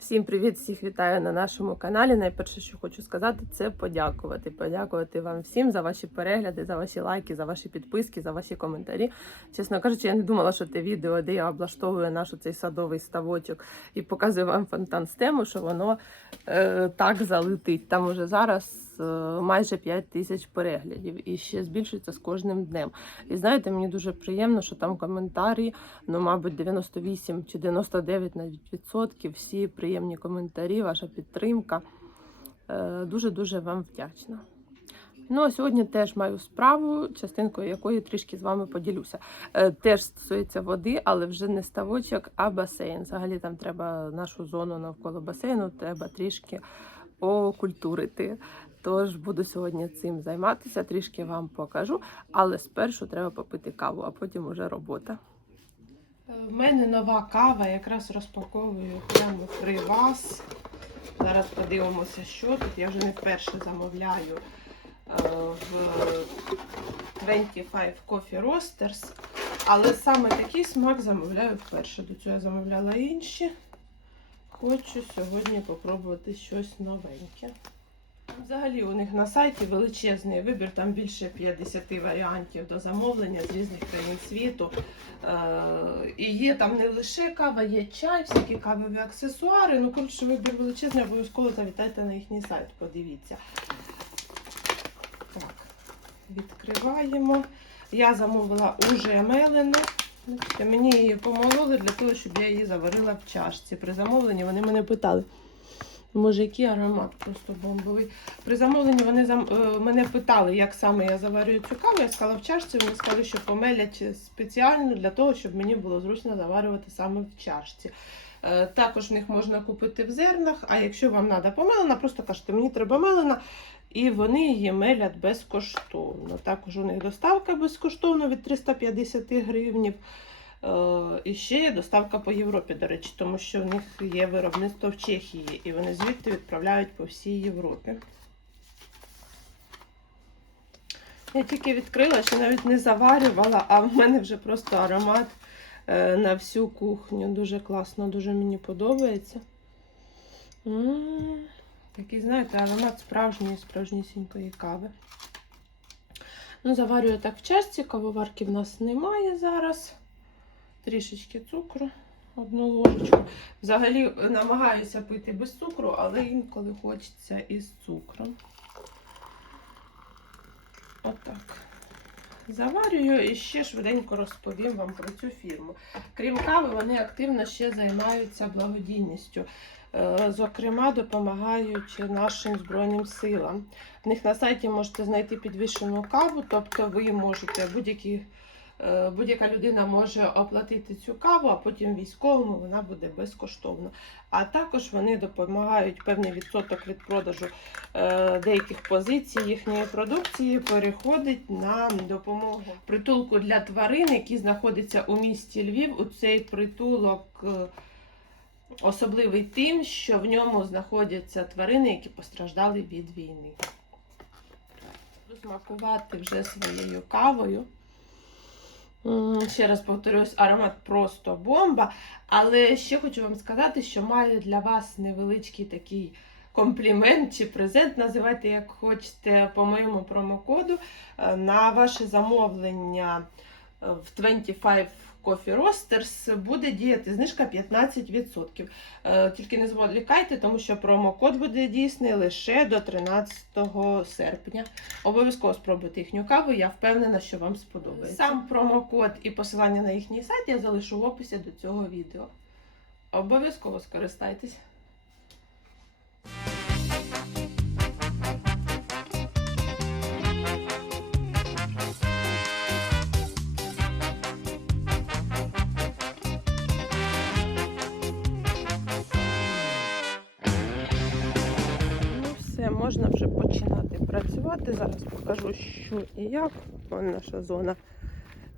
Всім привіт, всіх вітаю на нашому каналі. Найперше, що хочу сказати, це подякувати. Подякувати вам всім за ваші перегляди, за ваші лайки, за ваші підписки, за ваші коментарі. Чесно кажучи, я не думала, що те відео, де я облаштовую наш цей садовий ставочок і показую вам фонтан з тему, що воно е, так залетить. Там уже зараз е, майже 5 тисяч переглядів і ще збільшується з кожним днем. І знаєте, мені дуже приємно, що там коментарі, ну, мабуть, 98 чи 99 навіть відсотків, всі приємні коментарі, ваша підтримка. Е, Дуже-дуже вам вдячна. Ну, а сьогодні теж маю справу, частинкою якої трішки з вами поділюся. Е, Теж стосується води, але вже не ставочок, а басейн. Взагалі там треба нашу зону навколо басейну, треба трішки окультурити. Тож буду сьогодні цим займатися, трішки вам покажу, але спершу треба попити каву, а потім уже робота. В мене нова кава, якраз розпаковую прямо при вас. Зараз подивимося, що тут. Я вже не вперше замовляю е, в 25 Coffee Roasters. Але саме такий смак замовляю вперше. До цього я замовляла інші. Хочу сьогодні попробувати щось новеньке. Взагалі у них на сайті величезний вибір, там більше 50 варіантів до замовлення з різних країн світу. Е, і є там не лише кава, є чай, всякі кавові аксесуари. Ну, коротше, вибір величезний, обов'язково завітайте на їхній сайт, подивіться. Так, відкриваємо. Я замовила уже мелену. Мені її помололи для того, щоб я її заварила в чашці. При замовленні вони мене питали. Може, який аромат просто бомбовий. При замовленні вони зам... е, мене питали, як саме я заварюю цю каву. Я сказала в чашці, вони сказали, що помелять спеціально для того, щоб мені було зручно заварювати саме в чашці. Е, Також в них можна купити в зернах, а якщо вам треба помелена, просто кажете, мені треба мелена, і вони її мелять безкоштовно. Також у них доставка безкоштовна від 350 гривнів. Е, І ще є доставка по Європі, до речі, тому що в них є виробництво в Чехії, і вони звідти відправляють по всій Європі. Я тільки відкрила, що навіть не заварювала, а в мене вже просто аромат е, на всю кухню. Дуже класно, дуже мені подобається. Такий, знаєте, аромат справжньої, справжнісінької кави. Ну, заварюю так в чашці, кавоварки в нас немає зараз. Трішечки цукру, одну ложечку. Взагалі е, намагаюся пити без цукру, але інколи хочеться із цукром. Отак. Заварюю і ще швиденько розповім вам про цю фірму. Крім кави, вони активно ще займаються благодійністю. Е, Зокрема, допомагають нашим Збройним силам. В них на сайті можете знайти підвищену каву, тобто ви можете будь-які. Е, Будь-яка людина може оплатити цю каву, а потім військовому вона буде безкоштовно. А також вони допомагають певний відсоток від продажу е, деяких позицій їхньої продукції переходить на допомогу притулку для тварин, який знаходиться у місті Львів. У цей притулок е, особливий тим, що в ньому знаходяться тварини, які постраждали від війни. Смакувати вже своєю кавою. Ще раз повторюсь, аромат просто бомба. Але ще хочу вам сказати, що маю для вас невеличкий такий комплімент чи презент, називайте як хочете по моєму промокоду. Е, На ваше замовлення в 25 Coffee Roasters буде діяти знижка 15%. Е, Тільки не зволікайте, тому що промокод буде дійсний лише до 13 серпня. Обов'язково спробуйте їхню каву, я впевнена, що вам сподобається. Сам промокод і посилання на їхній сайт я залишу в описі до цього відео. Обов'язково скористайтесь. Можна вже починати працювати. Зараз покажу, що і як. Ось наша зона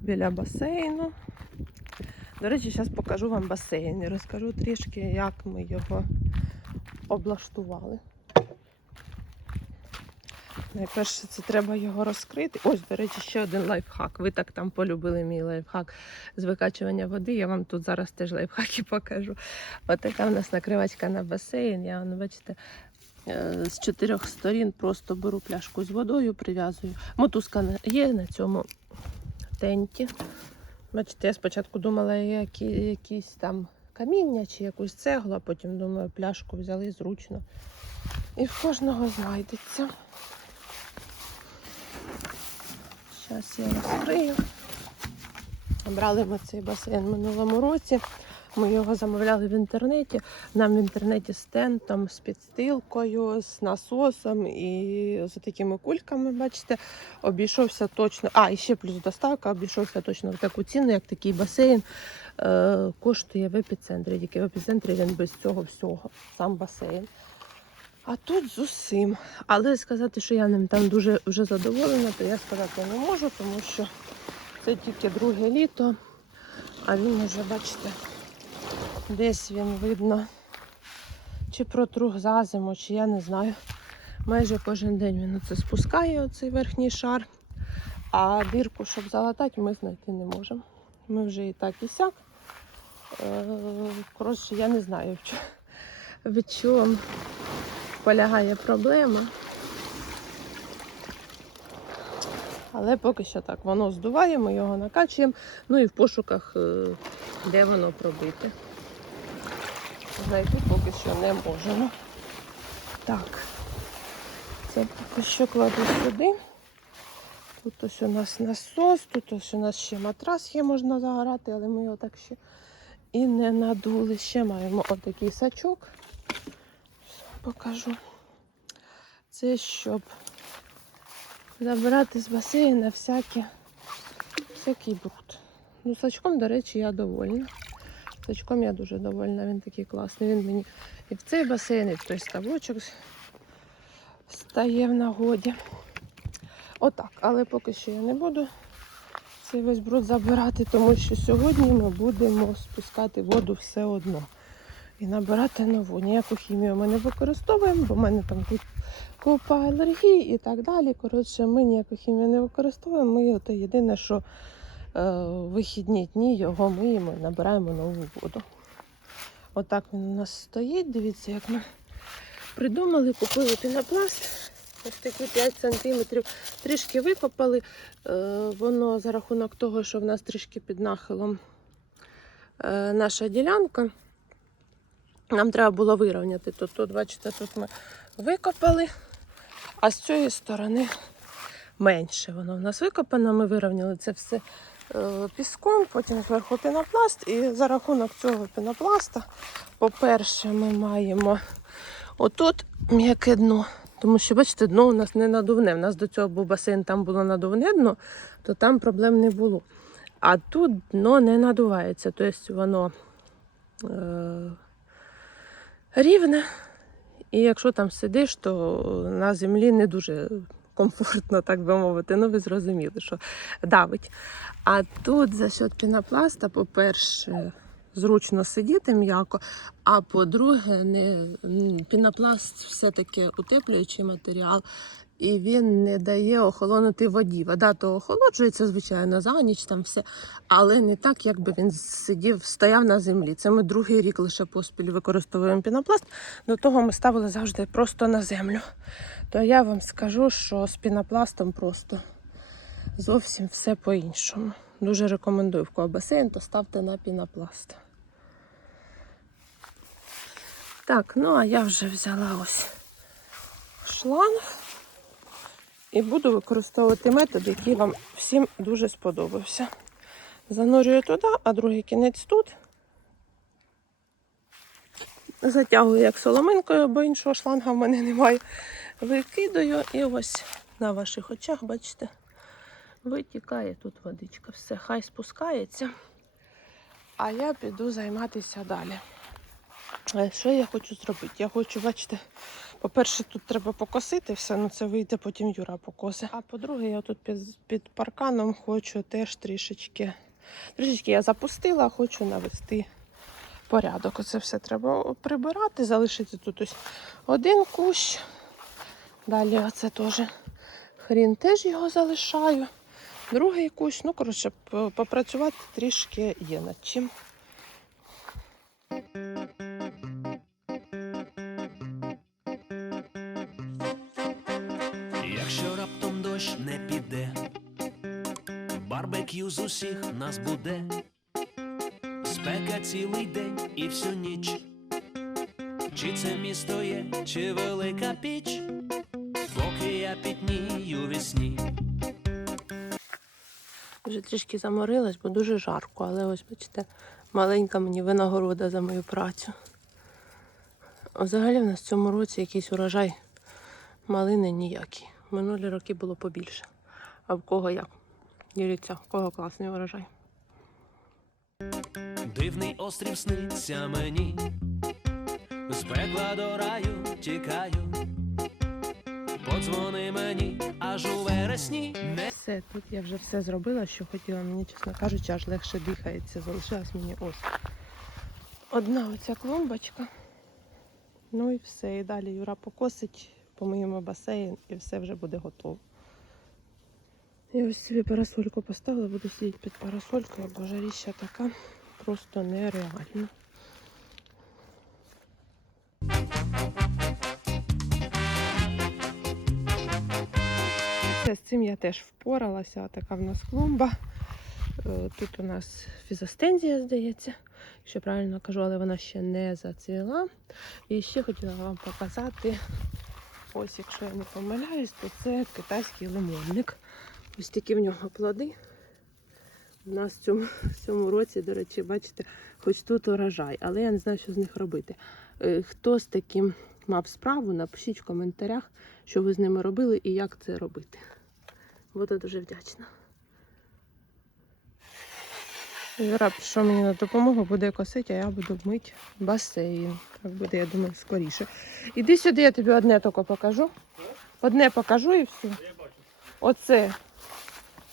біля басейну. До речі, зараз покажу вам басейн і розкажу трішки, як ми його облаштували. Найперше, це треба його розкрити. Ось, до речі, ще один лайфхак. Ви так там полюбили мій лайфхак з викачування води. Я вам тут зараз теж лайфхаки покажу. От така в нас накривачка на басейн. Я воно, бачите, з чотирьох сторін просто беру пляшку з водою, прив'язую. Мотузка є на цьому тенті. Бачите, я спочатку думала, які, якісь там каміння чи якусь цеглу, а потім думаю, пляшку взяли зручно. І в кожного знайдеться. Зараз я розкрию. Брали ми цей басейн в минулому році. Ми його замовляли в інтернеті. Нам в інтернеті з тентом, з підстилкою, з насосом і з такими кульками, бачите, обійшовся точно. А, і ще плюс доставка, обійшовся точно в таку ціну, як такий басейн е, коштує в епіцентрі. Тільки в епіцентрі він без цього всього, сам басейн. А тут з усім. Але сказати, що я ним там дуже вже задоволена, то я сказати не можу, тому що це тільки друге літо, а він уже, бачите, десь він видно, чи протрух за зиму, чи я не знаю. Майже кожен день він оце спускає, оцей верхній шар, а дірку, щоб залатати, ми знайти не можемо. Ми вже і так і сяк. Е, Коротше, я не знаю, в чому- в чому полягає проблема. Але поки що так, воно здуває, ми його накачуємо, ну і в пошуках, е, де воно пробити. Знайти поки що не можемо. Так, це поки що кладу сюди. Тут ось у нас насос, тут ось у нас ще матрас є, можна загорати, але ми його так ще і не надули. Ще маємо отакий сачок. Покажу. Це щоб забирати з басейна всякі, всякий бруд. Ну, сачком, до речі, я довольна. Сачком я дуже довольна, він такий класний. Він мені і в цей басейн, і в той ставочок стає в нагоді. Отак, але поки що я не буду цей весь бруд забирати, тому що сьогодні ми будемо спускати воду все одно і набирати нову. Ніяку хімію ми не використовуємо, бо в мене там купа алергій і так далі. Коротше, ми ніяку хімію не використовуємо. Ми ото єдине, що вихідні дні його миємо і набираємо нову воду. Отак він у нас стоїть. Дивіться, як ми придумали, купили пінопласт. Ось такі 5 сантиметрів. Трішки викопали. Е, воно за рахунок того, що в нас трішки під нахилом е, наша ділянка. Нам треба було вирівняти. Тут, тут, бачите, тут ми викопали, а з цієї сторони менше. Воно в нас викопано. Ми вирівняли це все е, піском, потім зверху пінопласт. І за рахунок цього пінопласта, по-перше, ми маємо отут м'яке дно. Тому що, бачите, дно у нас не надувне. У нас до цього був басейн, там було надувне дно, то там проблем не було. А тут дно не надувається. Тобто воно е, рівне. І якщо там сидиш, то на землі не дуже комфортно, так би мовити. Ну, ви зрозуміли, що давить. А тут за счет пінопласта, по-перше, зручно сидіти м'яко, а по-друге, не, пінопласт все-таки утеплюючий матеріал, і він не дає охолонути воді. Вода то охолоджується, звичайно, за ніч там все, але не так, якби він сидів, стояв на землі. Це ми другий рік лише поспіль використовуємо пінопласт. До того ми ставили завжди просто на землю. То я вам скажу, що з пінопластом просто зовсім все по-іншому. Дуже рекомендую в кого басейн, то ставте на пінопласт. Так, ну а я вже взяла ось шланг і буду використовувати метод, який вам всім дуже сподобався. Занурюю туди, а другий кінець тут. Затягую як соломинкою, бо іншого шланга в мене немає. Викидаю і ось на ваших очах, бачите, витікає тут водичка. Все, хай спускається. А я піду займатися далі. Що я хочу зробити? Я хочу, бачите, по-перше, тут треба покосити все, ну це вийде потім Юра покоси. А по-друге, я тут під, під парканом хочу теж трішечки. Трішечки я запустила, хочу навести порядок. Оце все треба прибирати, залишити тут ось один кущ. Далі оце теж хрін теж його залишаю. Другий кущ, ну, коротше, попрацювати трішки є над чим. Якщо раптом дощ не піде, барбекю з усіх нас буде, спека цілий день і всю ніч. Чи це місто є, чи велика піч, пітнію вісні. Вже трішки заморилась, бо дуже жарко, але ось бачите, маленька мені винагорода за мою працю. Взагалі в нас в цьому році якийсь урожай малини ніякий. Минулі роки було побільше. А в кого як? Діліться, в кого класний урожай. Дивний острів сниться мені, з пекла до раю тікаю. Подзвони мені аж у вересні не Все, тут я вже все зробила, що хотіла. Мені, чесно кажучи, аж легше дихається. Залишилась мені ось. Одна оця клумбочка. Ну і все. І далі Юра покосить, помиємо басейн і все вже буде готово. Я ось собі парасольку поставила, буду сидіти під парасолькою, бо жаріща така просто нереальна. Все, з цим я теж впоралася. Така в нас клумба. Е, Тут у нас фізостензія, здається, якщо правильно кажу, але вона ще не зацвіла. І ще хотіла вам показати, ось якщо я не помиляюсь, то це китайський лимонник. Ось такі в нього плоди. У нас в цьому, в цьому році, до речі, бачите, хоч тут урожай, але я не знаю, що з них робити. Е, Хто з таким мав справу, напишіть в коментарях, що ви з ними робили і як це робити. Буду дуже вдячна. Юра пішов мені на допомогу, буде косити, а я буду мити басейн. Так буде, я думаю, скоріше. Іди сюди, я тобі одне тільки покажу. Одне покажу і все. Оце.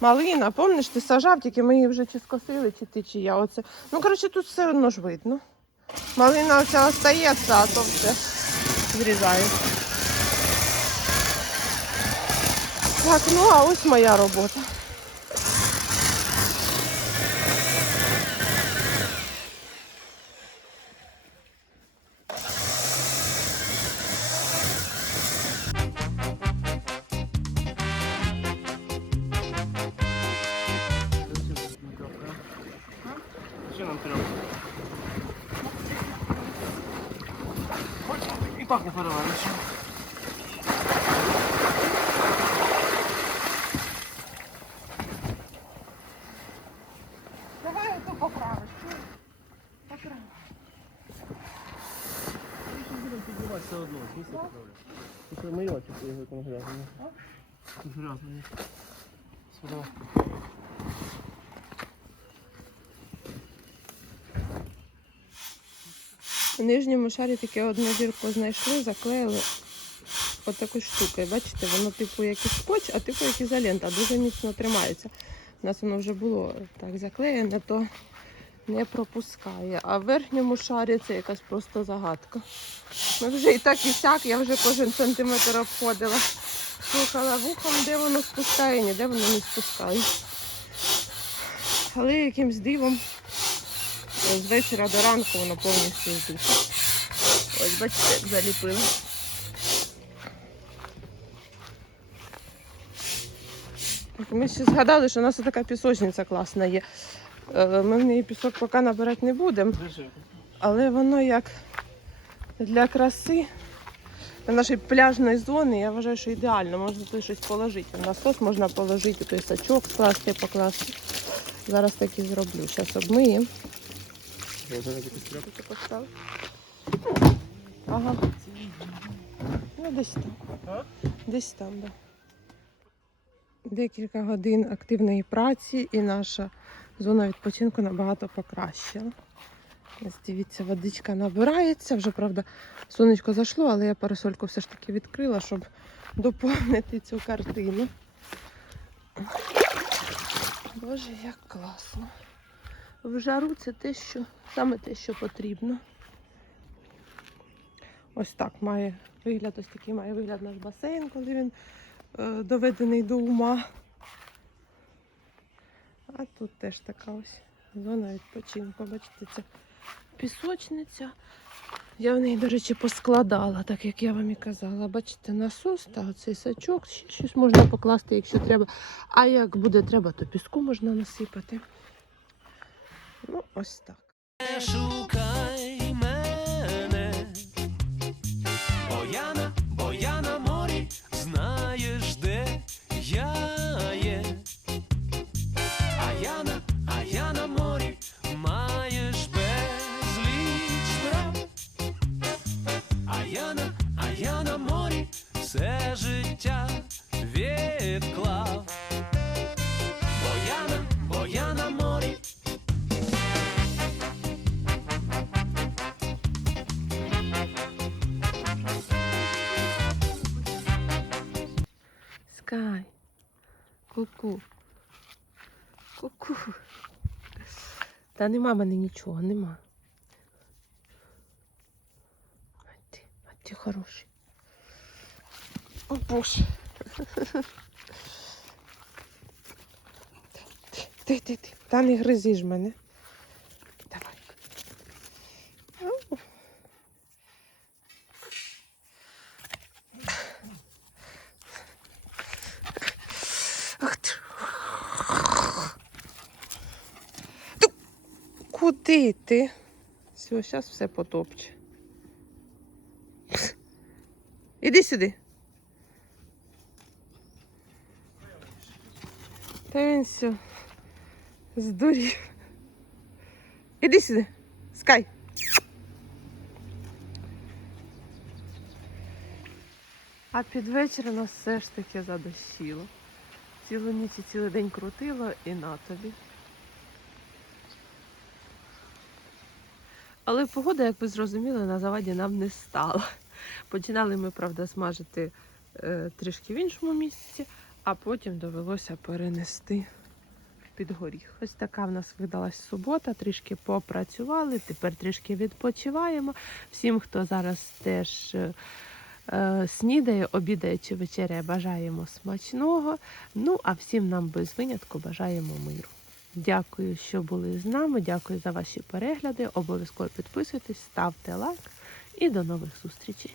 Малина, помниш, ти сажав, тільки ми її вже чи скосили, чи ти, чи я. Оце. Ну, коротше, тут все одно ж видно. Малина оця остається, а то все зрізаю. Так, ну а ось моя робота. Що нам У нижньому шарі таке одну дірку знайшли, заклеїли отаку штукою. Бачите, воно типу як скотч, а типу як ізолента, дуже міцно тримається. У нас воно вже було так заклеєне, то не пропускає. А в верхньому шарі це якась просто загадка. Ми вже і так і сяк, я вже кожен сантиметр обходила. Слухала вухом, де воно спускає, ніде воно не спускає. Але якимсь дивом з вечора до ранку воно повністю здухло. Ось, бачите, як заліпила. Так, Ми ще згадали, що у нас така пісочниця класна є. Е, Ми в неї пісок поки набирати не будемо, але воно як для краси для нашої пляжної зони, я вважаю, що ідеально. Можна тут щось положити. В насос можна положити, той сачок скласти, покласти. Зараз так і зроблю. Зараз обмиємо. Ага. Ну, десь там. Десь там, да. Декілька годин активної праці і наша зона відпочинку набагато покращила. Дивіться, водичка набирається. Вже, правда, сонечко зайшло, але я парасольку все ж таки відкрила, щоб доповнити цю картину. Боже, як класно. В жару це те, що саме те, що потрібно. Ось так має вигляд, ось такий має вигляд наш басейн, коли він е, доведений до ума. А тут теж така ось зона відпочинку. Бачите, це пісочниця. Я в неї, до речі, поскладала, так як я вам і казала. Бачите, насос та оцей сачок, ще щось можна покласти, якщо треба. А як буде треба, то піску можна насипати. Ну, ось так. Не шукай мене, бо я на, бо я на морі, знаєш, де я є. А я на, Ку-ку. Ку-ку. Та нема мене нічого, нема. А ти, а ти хороший. О боже. Ти, ти, ти. Та не гризи ж мене. Все, зараз все потопче. Іди сюди. Та він все. Здурів. Іди сюди. Скай. А під вечір нас все ж таки задощило. Цілу ніч і цілий день крутило і на тобі. Але погода, як ви зрозуміли, на заваді нам не стала. Починали ми, правда, смажити е, трішки в іншому місці, а потім довелося перенести під горіх. Ось така в нас видалась субота, трішки попрацювали, тепер трішки відпочиваємо. Всім, хто зараз теж е, е, снідає, обідає чи вечеряє, бажаємо смачного. Ну, а всім нам без винятку бажаємо миру. Дякую, що були з нами. Дякую за ваші перегляди. Обов'язково підписуйтесь, ставте лайк і до нових зустрічей.